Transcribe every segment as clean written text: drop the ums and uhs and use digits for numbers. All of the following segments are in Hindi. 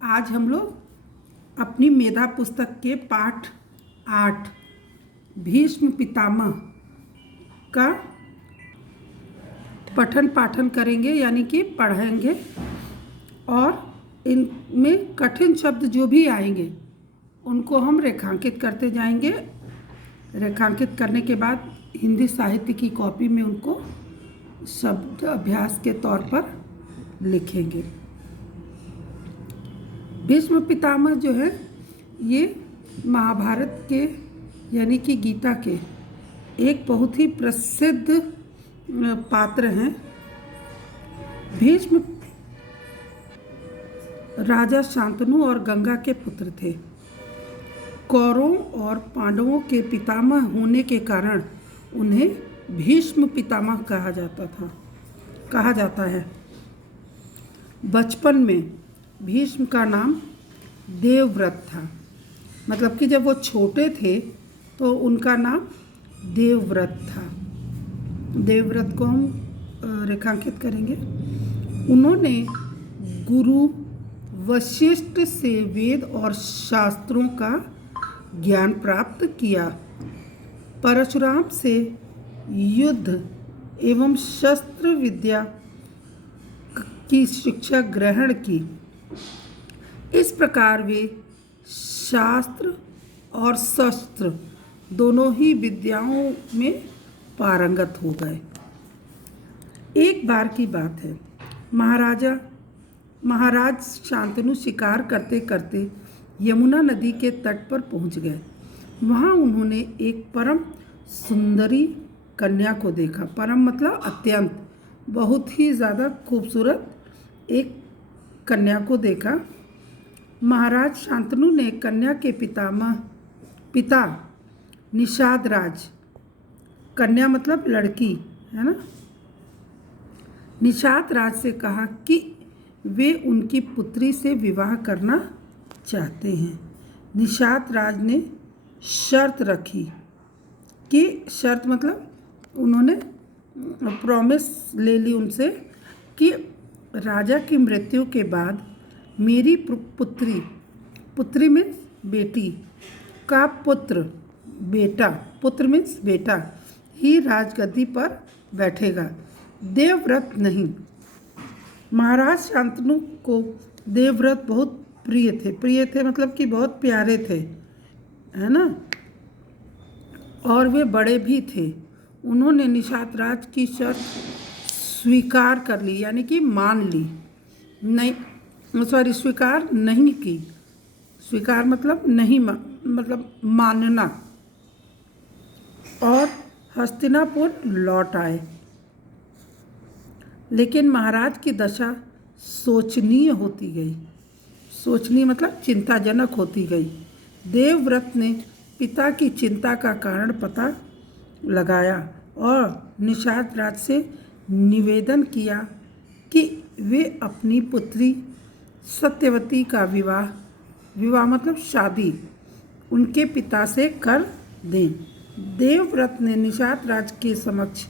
आज हम लोग अपनी मेधा पुस्तक के पाठ 8 भीष्म पितामह का पठन पाठन करेंगे, यानी कि पढ़ेंगे। और इनमें कठिन शब्द जो भी आएंगे उनको हम रेखांकित करते जाएंगे। रेखांकित करने के बाद हिंदी साहित्य की कॉपी में उनको शब्द अभ्यास के तौर पर लिखेंगे। भीष्म पितामह जो है ये महाभारत के यानी कि गीता के एक बहुत ही प्रसिद्ध पात्र हैं। भीष्म राजा शांतनु और गंगा के पुत्र थे। कौरवों और पांडवों के पितामह होने के कारण उन्हें भीष्म पितामह कहा जाता है। बचपन में भीष्म का नाम देवव्रत था, मतलब कि जब वो छोटे थे तो उनका नाम देवव्रत था। देवव्रत को हम रेखांकित करेंगे। उन्होंने गुरु वशिष्ठ से वेद और शास्त्रों का ज्ञान प्राप्त किया। परशुराम से युद्ध एवं शस्त्र विद्या की शिक्षा ग्रहण की। इस प्रकार वे शास्त्र और शस्त्र दोनों ही विद्याओं में पारंगत हो गए। एक बार की बात है, महाराज शांतनु शिकार करते करते यमुना नदी के तट पर पहुंच गए। वहां उन्होंने एक परम सुंदरी कन्या को देखा। परम मतलब अत्यंत, बहुत ही ज़्यादा खूबसूरत एक कन्या को देखा। महाराज शांतनु ने कन्या के पिता निषाद राज, कन्या मतलब लड़की है ना, निषाद राज से कहा कि वे उनकी पुत्री से विवाह करना चाहते हैं। निषाद राज ने शर्त रखी कि शर्त मतलब उन्होंने प्रॉमिस ले ली उनसे कि राजा की मृत्यु के बाद मेरी पुत्री मीन्स बेटी का पुत्र मीन्स बेटा ही राजगद्दी पर बैठेगा, देवव्रत नहीं। महाराज शांतनु को देवव्रत बहुत प्रिय थे मतलब कि बहुत प्यारे थे, है ना, और वे बड़े भी थे। उन्होंने निषाद राज की शर्त स्वीकार कर ली, यानी कि मान ली, स्वीकार नहीं की। स्वीकार मतलब नहीं मतलब मानना। और हस्तिनापुर लौट आए। लेकिन महाराज की दशा शोचनीय होती गई। शोचनीय मतलब चिंताजनक होती गई। देवव्रत ने पिता की चिंता का कारण पता लगाया और निषाद राज से निवेदन किया कि वे अपनी पुत्री सत्यवती का विवाह मतलब शादी उनके पिता से कर दें। देवव्रत ने निषाद राज के समक्ष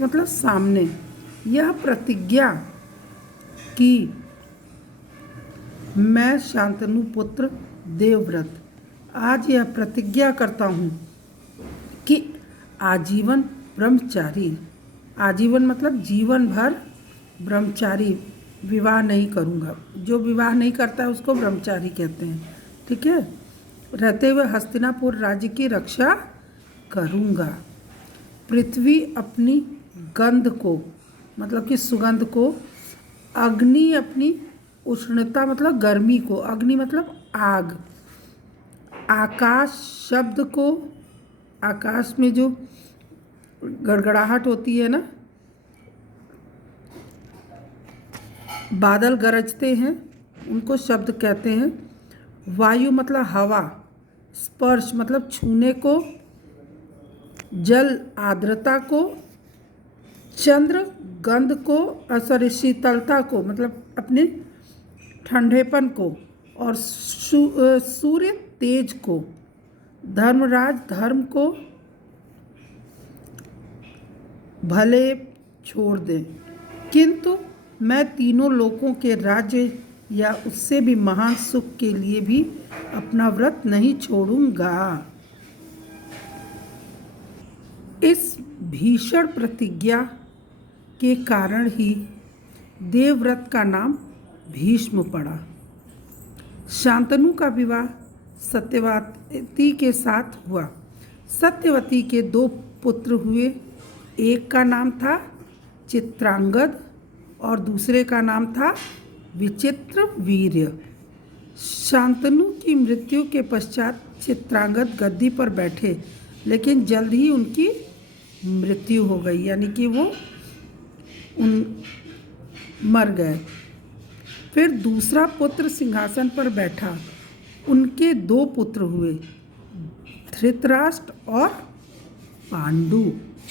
मतलब सामने यह प्रतिज्ञा की, मैं शांतनु पुत्र देवव्रत आज यह प्रतिज्ञा करता हूँ कि आजीवन ब्रह्मचारी, आजीवन मतलब जीवन भर ब्रह्मचारी, विवाह नहीं करूँगा। जो विवाह नहीं करता है उसको ब्रह्मचारी कहते हैं, ठीक है। रहते हुए हस्तिनापुर राज्य की रक्षा करूँगा। पृथ्वी अपनी गंध को मतलब कि सुगंध को, अग्नि अपनी उष्णता मतलब गर्मी को, अग्नि मतलब आग, आकाश शब्द को, आकाश में जो गड़गड़ाहट होती है ना, बादल गरजते हैं उनको शब्द कहते हैं। वायु मतलब हवा, स्पर्श मतलब छूने को, जल आर्द्रता को, चंद्र गंध को, शीतलता को मतलब अपने ठंडेपन को, और सूर्य तेज को, धर्मराज धर्म को भले छोड़ दें, किंतु मैं तीनों लोकों के राज्य या उससे भी महान सुख के लिए भी अपना व्रत नहीं छोड़ूंगा। इस भीषण प्रतिज्ञा के कारण ही देवव्रत का नाम भीष्म पड़ा। शांतनु का विवाह सत्यवती के साथ हुआ। सत्यवती के 2 पुत्र हुए। एक का नाम था चित्रांगद और दूसरे का नाम था विचित्रवीर्य। शांतनु की मृत्यु के पश्चात चित्रांगद गद्दी पर बैठे, लेकिन जल्द ही उनकी मृत्यु हो गई, यानी कि वो मर गए। फिर दूसरा पुत्र सिंहासन पर बैठा। उनके 2 पुत्र हुए, धृतराष्ट्र और पांडु।